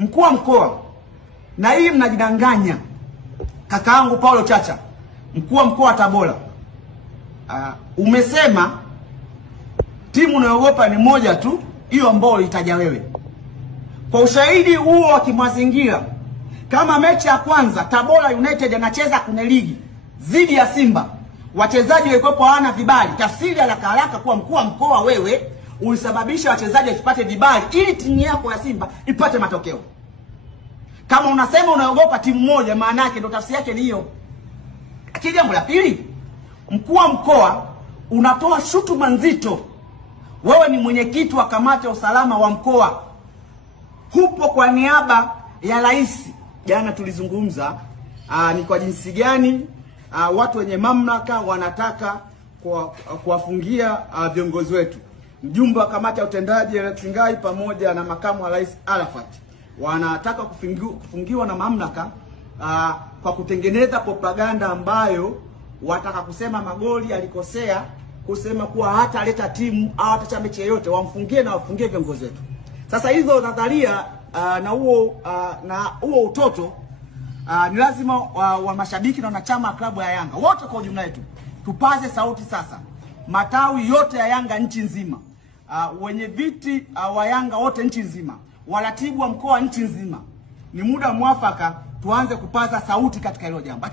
Mkuu wa mkoa, na hii mnajidanganya. Kakaangu Paulo Chacha, mkuu wa mkoa wa Tabora, umesema timu unayogopa ni moja tu, hiyo ambayo ulitaja wewe. Kwa ushahidi huo wa kimazingira, kama mechi ya kwanza Tabora United anacheza kwenye ligi dhidi ya Simba, wachezaji walikuwa hawana vibali, tafsiri haraka kuwa mkuu wa mkoa wewe ulisababisha wachezaji wasipate vibali ili timu yako ya Simba ipate matokeo. Kama unasema unaogopa timu moja, maana yake ndio tafsiri yake ni hiyo. Lakini jambo la pili, mkuu wa mkoa unatoa shutuma nzito. Wewe ni mwenyekiti wa kamati ya usalama wa mkoa, hupo kwa niaba ya rais. Jana tulizungumza ni kwa jinsi gani watu wenye mamlaka wanataka kuwafungia viongozi wetu. Mjumbe wa kamati ya utendaji Alex Ngai pamoja na makamu wa rais Arafat wanataka kufungiwa na mamlaka kwa kutengeneza propaganda ambayo wataka kusema Magoli alikosea kusema kuwa hata aleta timu au hata mechi yoyote, wamfungie na wafungie viongozi wetu. Sasa hizo nadharia na huo utoto ni lazima wa mashabiki na wanachama wa klabu ya Yanga wote kwa ujumla wetu tupaze sauti sasa. Matawi yote ya Yanga nchi nzima, wenye viti wa Yanga wote nchi nzima, waratibu wa mkoa nchi nzima, ni muda mwafaka tuanze kupaza sauti katika hilo jambo.